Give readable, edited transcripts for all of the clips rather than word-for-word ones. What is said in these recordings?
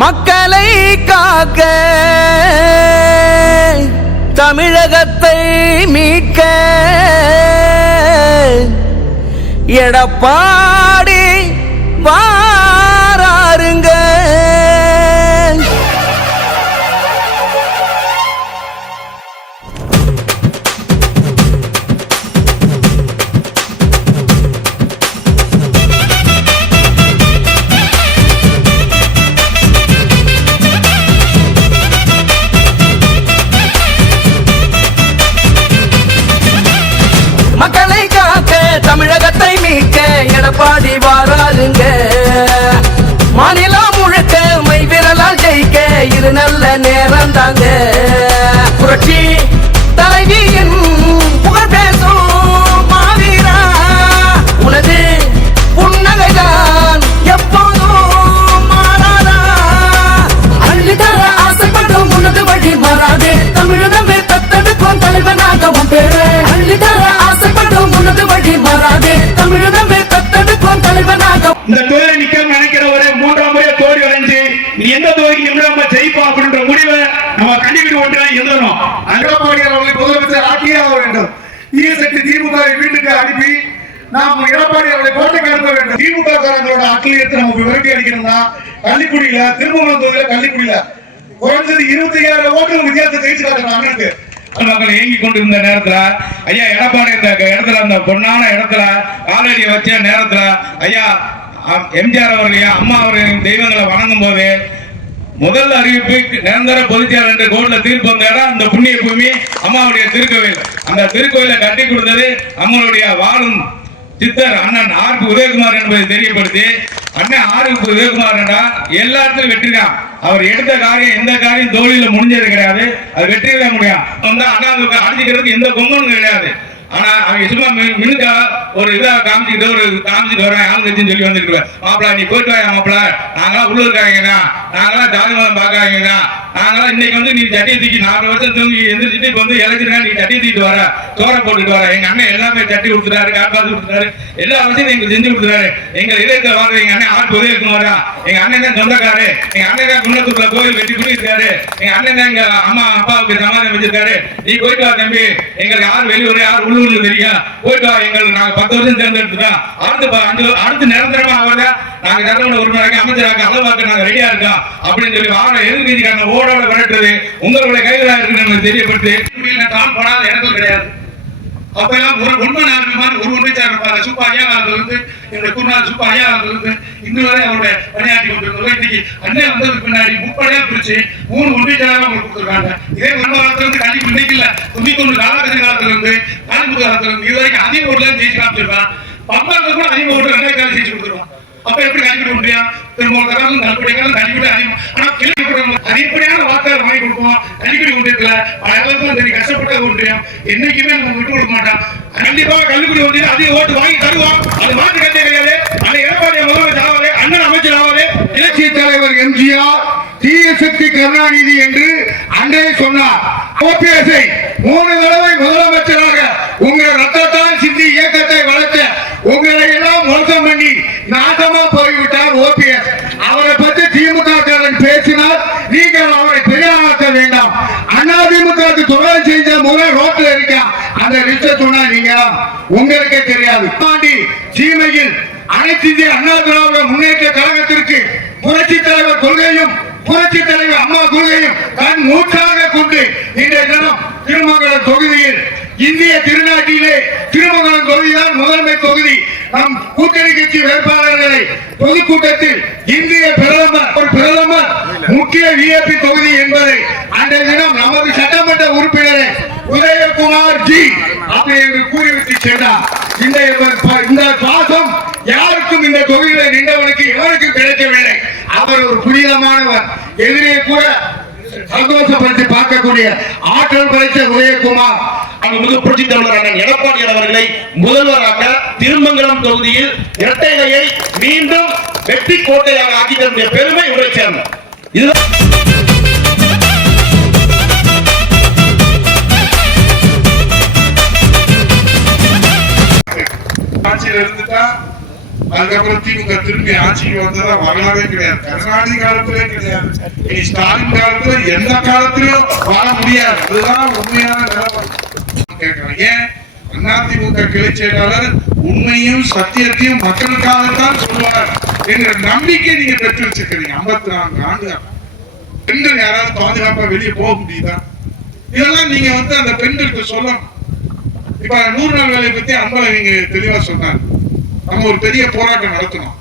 மக்களை காக்க தமிழகத்தை மீட்க எடப்பாடி வாராருங்க. மக்களை காக்க தமிழகத்தை மீட்க எடப்பாடி வாராருங்க. மாநிலம் முழுக்க மை விரலால் ஜெயிக்க இது நல்ல நேரம் தாங்க. புரட்சி தலைவியின் புகழ் பேசும் மாவீரா, உனது புன்னகைதான் எப்போதும் மாறாதா. அள்ளித்தர ஆசைப்படும் உனது வழி மாறாதே, தமிழகமே தத்தெடுக்கும் தலைவனாகவும் பேரு. அள்ளித்தர ஆசைப்படும் உனது வழி மாறாதே, தமிழகமே தத்தெடுக்கும் தலைவனாகவும். இந்த தொழிலை நிக்க நினைக்கிற ஒரு மூன்றாம் முறை தோல்வி அடைஞ்சு நீ எந்த தொகுதிக்கு நம்ம ஜெயிப்போம் அப்படின்ற முடிவை நம்ம கண்டிப்பாக ஒன்றாக இருந்தோம். எடப்பாடி அவர்களை முதலமைச்சர் ஆக்கியே ஆக வேண்டும். ஈஎஸ்ஐ திமுக வீட்டுக்கு அனுப்பி நாம் எடப்பாடி அவர்களை கோட்டைக்கு அனுப்ப வேண்டும். திமுக காரங்களோட ஆட்களை எடுத்து நம்ம விரட்டி அடிக்கணும்னா கள்ளிக்குடியில திருமணம் தொகுதியில கள்ளிக்குடியில குறைஞ்சது 25,000 ஓட்டு வித்தியாசத்தை ஜெயிச்சு காட்டணும். அண்ணனுக்கு மக்கள் இயங்கி கொண்டிருந்த நேரத்துல ஐயா எடப்பாடி இந்த இடத்துல அந்த பொன்னான இடத்துல காலடியை வச்ச நேரத்துல ஐயா எம்ஜிஆர் அவர்களையும் அம்மா அவர்களின் தெய்வங்களை வணங்கும் போது முதல் அறிவிப்பு நிரந்தர பொதுச்செயலர் என்ற கோர்ட்ல தீர்ப்பு வந்த இடம் இந்த புண்ணிய பூமி அம்மாவுடைய திருக்கோவில். அந்த திருக்கோயிலை கட்டி கொடுத்தது நம்மளுடைய வாழும் சித்தர் அண்ணன் ஆர் உதயகுமார் என்பதை தெரியப்படுத்தி அண்ணன் ஆர் உதயகுமார் எல்லா இடத்திலும் வெற்றிதான். அவர் எடுத்த காரியம் எந்த காரியம் தோல்வியில முடிஞ்சது கிடையாது, அது வெற்றியில முடியும். அண்ணாவுக்கு அடிச்சுக்கிறதுக்கு எந்த கொம்பனும் கிடையாது. ஆனா அவங்க சும்மா மினுக்கா ஒரு இதை காமிச்சுட்டு வரேன் ஆளுங்கட்சின்னு சொல்லி வந்துட்டு மாப்பிள நீ போயிட்டு வாயா மாப்பிள, நாங்களாம் உள்ளூர்காரங்க, நாங்களாம் ஜாதி மதம் பார்க்காதீங்க, நாங்களாம் இன்னைக்கு வந்து நீ சட்டியை தூக்கி 4 வருஷம் தூங்கி எந்திரிச்சிட்டு இப்ப வந்து இறக்குறா நீ சட்டியை தூக்கிட்டு வர சோற போட்டுட்டு வர. எங்க அண்ணன் எல்லாமே சட்டி கொடுத்துட்டாரு, காப்பாத்து கொடுத்துட்டாரு, எல்லா விஷயத்தையும் எங்களுக்கு செஞ்சு கொடுத்துட்டாரு. எங்க இதயத்தை வாழ்ற எங்க அண்ணன் ஆர் உதயகுமாரா, எங்க அண்ணன் தான் சொந்தக்காரு, எங்க அண்ணன் தான் குன்னத்தூர்ல கோயில் வெட்டி பண்ணிருக்காரு, எங்க அண்ணன் தான் எங்க அம்மா அப்பாவுக்கு சமாதானம் வச்சிருக்காரு. நீ போயிட்டு வா தம்பி, எங்களுக்கு யார் வெளியூர் யார் உள்ளூர்னு தெரியும், போயிட்டு வா, எங்களுக்கு நாங்க 10 வருஷம் தேர்ந்தெடுத்துட்டோம், அடுத்து நிரந்தரமா அவரை நாங்க சட்டமன்ற உறுப்பினராக அமைச்சராக அளவாக்க நாங்க ரெடியா இருக்கோம் அப்படின்னு சொல்லி வார எதிர்கட்சிக்காரங்க ஓடோட விரட்டுறது உங்களுடைய கைகளா இருக்குன்னு தெரியப்பட்டு தான் போனாத இடங்கள் கிடையாது. அப்ப எல்லாம் ஒரு உண்மை மாதிரி ஒரு உண்மைச்சார் இருப்பாங்க. சுப்பா ஐயாவிலிருந்து இருந்து என்னுடைய குருநாள் சுப்பா ஐயாவிலிருந்து இன்னும் வரை அவருடைய பணியாற்றி கொண்டிருந்தோம். இன்னைக்கு அண்ணன் வந்ததுக்கு பின்னாடி முப்படையா பிரிச்சு 3 உண்மைச்சாராக அவங்க கொடுத்துருக்காங்க. இதே காலத்துல இருந்து கல்வி இன்னைக்கு இல்ல 91 காலகட்டத்தில் காலத்துல இருந்து காலிமுக காலத்துல இருந்து இது வரைக்கும் அதிக ஓட்டுல ஜெயிச்சு காமிச்சிருக்கான். பம்பாங்க கூட அதிக ஓட்டு 2 காலம் ஜெயிச்சு கொடுத்துருவான். அப்ப எப்படி கழிப்பிட முடியும்? திருமணம் நல்படிகளும் கழிப்பிட அதிகம். ஆனா அதிகப்படியான வாக்காளர் வாங்கி கொடுப்போம். கல்விக்குடி ஒன்றியத்துல பல இடத்துல சரி கஷ்டப்பட்ட ஒன்றியம் என்னைக்குமே நம்ம விட்டு கொடுக்க மாட்டோம். கண்டிப்பாக கல்விக்குடி ஒன்றியம் அதிக ஓட்டு வாங்கி தருவோம். அது மாற்று கட்சி கிடையாது. அந்த எடப்பாடி முதலமைச்சர் ஆவது அண்ணன் அமைச்சர் ஆவது இலட்சிய தலைவர் எம்ஜிஆர் தீயசக்தி கருணாநிதி என்று அன்றே சொன்னார். ஓபிஎஸ்ஐ 3 தடவை முதலமைச்சராக உங்கள் ரத்தத்தால் சிந்தி இயக்கத்தை வளர்த்த உங்களை எல்லாம் மோசம் பண்ணி நாசமா போய்விட்டார் ஓபிஎஸ். அவரை பற்றி திமுக பேசினால் நீங்கள் அவரை பெரியாக்க வேண்டாம். அதிமுக தொடர்ந்து செஞ்ச முறை ரோட்ல இருக்க அந்த லிஸ்ட சொன்னா நீங்க உங்களுக்கே தெரியாது. சீமையில் அனைத்து இந்திய அண்ணா திராவிட முன்னேற்ற கழகத்திற்கு புரட்சி தலைவர் கொள்கையும் புரட்சி தலைவர் அம்மா கொள்கையும் கண் மூச்சாக கொண்டு இன்றைய தினம் திருமங்கலம் தொகுதியில் இந்திய திருநாட்டிலே திருமங்கலம் தொகுதிதான் முதன்மை தொகுதி. நம் கூட்டணி கட்சி வேட்பாளர்களை பொதுக்கூட்டத்தில் இந்திய பிரதமர் முக்கிய விஐபி தொகுதி என்பதை அன்றைய தினம் நமது சட்டமன்ற உறுப்பினரை உதயகுமார் ஜி அப்படி என்று கூறிவிட்டு சென்றார். இந்த பாசம் யாருக்கும் இந்த தொகுதியில நின்றவனுக்கு எவருக்கும் கிடைக்கவில்லை. அவர் ஒரு புனிதமானவர். எதிரே கூட சந்தோஷப்படுத்தி பார்க்கக்கூடிய ஆற்றல் படைத்த உதயகுமார் புரட்சி தலைவர் எடப்பாடி அவர்களை முதல்வராக திருமங்கலம் தொகுதியில் இரட்டைலையை மீண்டும் வெற்றி கோட்டையாக ஆக்கி தருடைய பெருமை உரை சேர்ந்த ஆட்சியில் இருந்துட்டா அதுக்கப்புறம் திமுக திரும்பி டிஎம்கே ஆட்சிக்கு வந்ததா வரலாவே கிடையாது. கருணாநிதி காலத்திலே கிடையாது. இனி ஸ்டாலின் காலத்துல எந்த காலத்திலும் வாழ முடியாது. அதுதான் உண்மையான நிலைமை. கேட்கிறேன், ஏன் அதிமுக கிளை செயலாளர் உண்மையும் சத்தியத்தையும் மக்களுக்காகத்தான் சொல்லுவார் என்ற நம்பிக்கை நீங்க பெற்று வச்சிருக்கீங்க. 54 ஆண்டுகள் பெண்கள் யாராவது பாதுகாப்பா வெளியே போக முடியுதா? இதெல்லாம் நீங்க அந்த பெண்களுக்கு சொல்லணும். இப்ப 100 நாள் வேலையை பத்தி அன்பழகன் நீங்க தெளிவா சொன்னார். நம்ம ஒரு பெரிய போராட்டம் நடத்தணும்.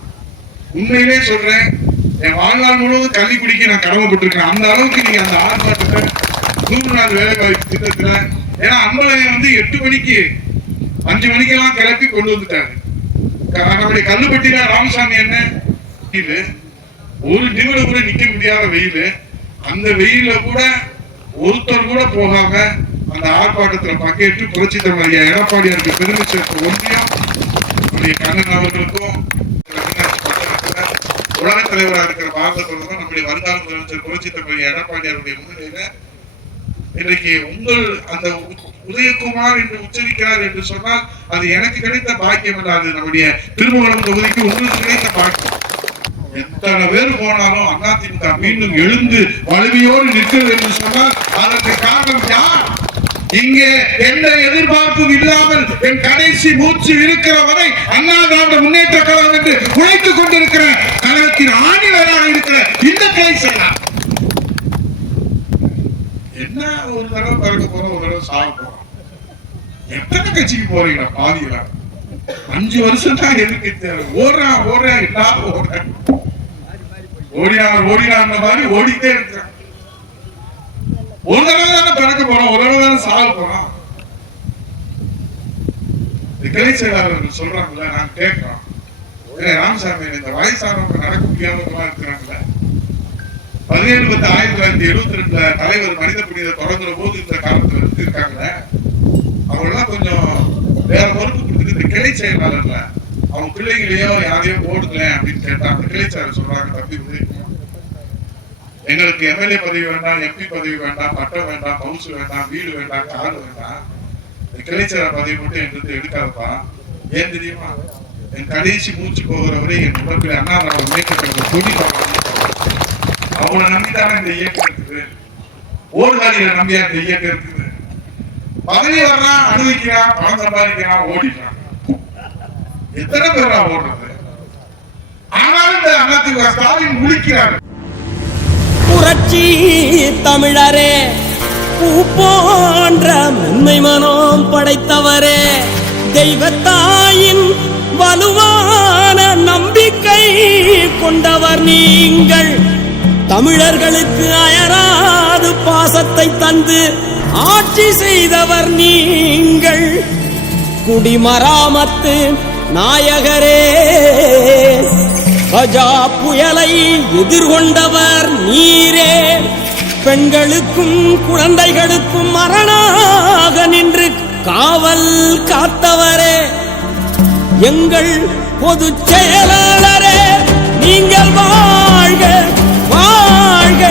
உண்மையிலே சொல்றேன், என் வாழ்நாள் முழுவதும் கல்வி குடிக்க நான் கடமைப்பட்டிருக்கேன். அந்த அளவுக்கு நீங்க அந்த ஆர்ப்பாட்டத்தை 100 நாள் வேலை வாய்ப்பு திட்டத்துல, ஏன்னா அன்பழகன் 8 மணிக்கு 5 மணிக்கெல்லாம் கிளப்பி கொண்டு வந்துட்டாரு. நம்முடைய கல்லுப்பட்டியில ராமசாமி என்ன ஒரு நிமிடம் கூட நிக்க முடியாத வெயில், அந்த வெயில கூட ஒருத்தர் கூட போகாம அந்த ஆர்ப்பாட்டத்தில் பங்கேற்று புரட்சி தமிழ் எடப்பாடியாருக்கு பெருமை சேர்த்த ஒன்றியம் நம்முடைய கண்ணன் அவர்களுக்கும் உலக தலைவராக இருக்கிற பாரத பிரதமர் நம்முடைய வருங்கால முதலமைச்சர் புரட்சி தமிழ் எடப்பாடியாருடைய முன்னிலையில இன்றைக்கு உங்கள் அந்த உதயகுமார் என்று உச்சரிக்கிறார் என்று சொன்னால் அது எனக்கு கிடைத்த பாக்கியம் அல்ல, அது நம்முடைய திருமங்கலம் தொகுதிக்கு உங்களுக்கு கிடைத்த பாக்கியம். எத்தனை பேர் போனாலும் அதிமுக மீண்டும் எழுந்து வலிமையோடு நிற்கிறது என்று சொன்னால் அதற்கு காரணம் யார்? இங்கே எந்த எதிர்பார்ப்பும் இல்லாமல் என் கடைசி மூச்சு இருக்கிற வரை அண்ணா திராவிட முன்னேற்ற கழகம் என்று உழைத்துக் கொண்டிருக்கிற கழகத்தின் ஆணிவராக இருக்கிற இந்த கிளை செயலாளர் என்ன ஒரு தடவை பிறக்க போறோம், ஒரு தடவை சாக போறோம். எத்தனை கட்சிக்கு போறீங்க பாதியில? 5 வருஷம் தான் எதுக்கு தேவை? ஓடுறா இல்லாம ஓடினாங்க மாதிரி ஓடிட்டே இருக்கிறான். ஒரு தடவை தானே பிறக்க போறோம், ஒரு தடவை தானே சாக போறோம். கிளை செயலாளர்கள் சொல்றாங்கல்ல, நான் கேட்கிறோம், ராமசாமி இந்த வயசானவங்க நடக்க முடியாதவங்களா இருக்கிறாங்கல்ல. 17/10/1972 தலைவர் மனித புனித தொடங்குற போது இந்த காலத்துல இருக்காங்கல்ல, அவங்கெல்லாம் கொஞ்சம் வேற பொறுப்பு கொடுத்துட்டு இந்த கிளை செயலாளர்ல அவங்க பிள்ளைகளையோ யாரையோ போடுங்க அப்படின்னு கேட்டா அந்த கிளை செயலர் சொல்றாங்க, தம்பி எங்களுக்கு எம்எல்ஏ பதவி வேண்டாம், எம்பி பதவி வேண்டாம், பட்டம் வேண்டாம், ஹவுஸ் வேண்டாம், வீடு வேண்டாம், கார் வேண்டாம், கிளை செயலர் பதவி மட்டும் எங்களுக்கு எடுக்காதப்பா. ஏன் தெரியுமா? என் கடைசி மூச்சு போகிற வரை என் உடம்புல அண்ணா திராவிட முன்னேற்ற கழகம் கொடி அவங்கள நம்பித்தானே இந்த இயக்கம் இருக்குது. ஓடுகாலிகளை நம்பியா இந்த இயக்கம் இருக்குது. பதவி வர்றான், அனுபவிக்கிறான், பணம் சம்பாதிக்கிறான், ஓடிக்கிறான். எத்தனை பேரா ஓடுறது? ஆனாலும் இந்த அதிமுக ஸ்டாலின் முழிக்கிறார். புரட்சி தமிழரே, பூ போன்ற மென்மை மனம் படைத்தவரே, தெய்வத்தாயின் வலுவான நம்பிக்கை கொண்டவர் நீங்கள். தமிழர்களுக்கு அயராது பாசத்தை தந்து ஆட்சி செய்தவர் நீங்கள். குடிமராமத்து நாயகரே, கஜா புயலை எதிர்கொண்டவர் நீரே. பெண்களுக்கும் குழந்தைகளுக்கும் மரணாக நின்று காவல் காத்தவரே, எங்கள் பொதுச் செயலாளரே, நீங்கள் வாழ்க வாழ்க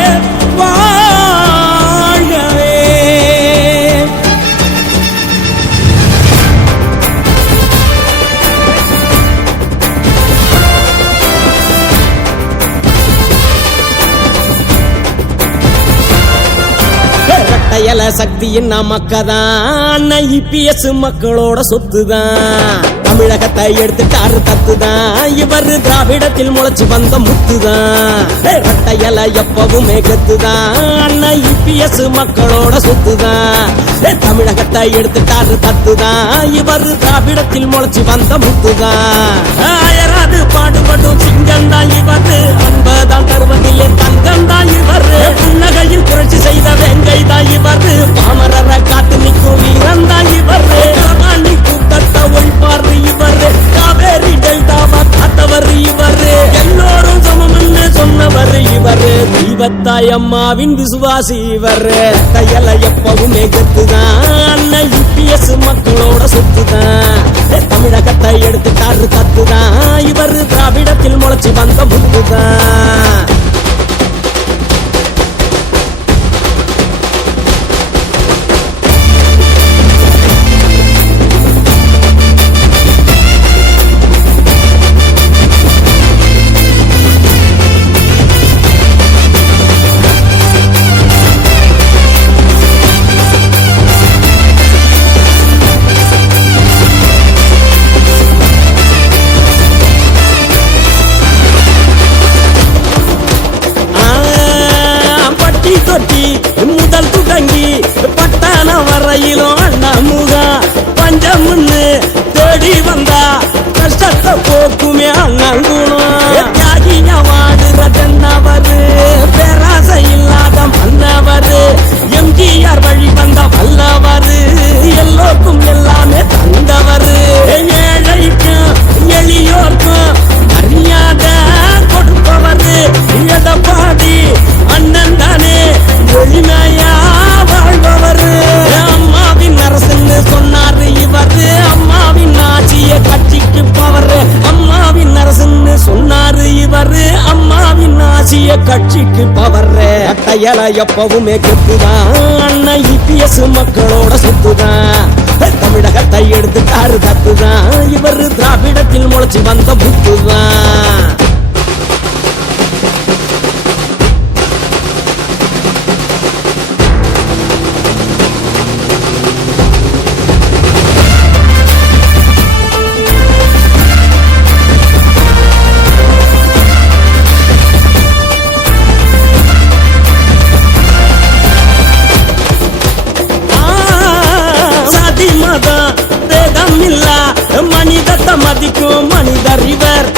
வாழ்கவே. இரட்டையல சக்தியின் மக்கதான், IPS மக்களோட சொத்துதான். தமிழகத்தை எடுத்துட்டாரு தத்துதான், இவர் திராவிடத்தில் முளைச்சு வந்த முத்துதான். இரட்டையல எப்பவுமே கத்துதான், IPS மக்களோட சொத்துதான். தமிழகத்தை எடுத்துட்டாரு தத்துதான், இவர் திராவிடத்தில் முளைச்சு வந்த முத்துதான். அயராது பாடுபடும் சிங்கம் தான் இவர், அன்பதான் தருவதில்லை தங்கம் தான் இவர். புன்னகையில் புரட்சி செய்த வெங்கை தான் இவர், பாமரரை காத்து நிற்கும் வீரன் தான் இவர். கூட்டத்தை ஒழிப்பாரு இவர், காவேரி டெல்டாவா காத்தவர் இவர். எல்லோரும் சமம்னு சொன்னவர் இவர், தெய்வத்தாய் அம்மாவின் விசுவாசி இவர். கையல எப்பவுமே கத்துதான், IPS மக்களோட சொத்துதான். தமிழகத்தை எடுத்துட்டாரு கத்துதான், இவர் திராவிடத்தில் முளைச்சு வந்த முத்துதான். தொட்டி முதல் தொடங்கி பட்டான வரையிலும் அண்ணா முகா பஞ்சம்னு தேடி வந்தா கஷ்டத்தை போக்குமே அண்ணங்குணம் தியாகியா வாடுறதென்னவரு பேராசை இல்லாத மன்னவரு எம்ஜிஆர் வழி வந்த வல்லவரு எல்லோருக்கும் எல்லாமே தந்தவரு ஏழைக்கும் எளியோர்க்கும் மரியாதை கொடுப்பவரு எடப்பாடி அண்ணன் தானே எளிமையா வாழ்பவரு அம்மாவின் அரசுன்னு சொன்னாரு இவரு அம்மாவின் ஆட்சிய கட்சிக்கு பவரு அம்மாவின் அரசுன்னு சொன்னாரு இவரு அம்மாவின் ஆட்சிய கட்சிக்கு பவரு அட்டையல எப்பவுமே கெத்துதான் அண்ணன் இபிஎஸ் மக்களோட சொத்துதான் தமிழகத்தை எடுத்துட்டாரு தத்துதான் இவரு திராவிடத்தில் முளைச்சு வந்த புத்துதான் மனிதத்தை மதிக்கும் மனிதர் இவர்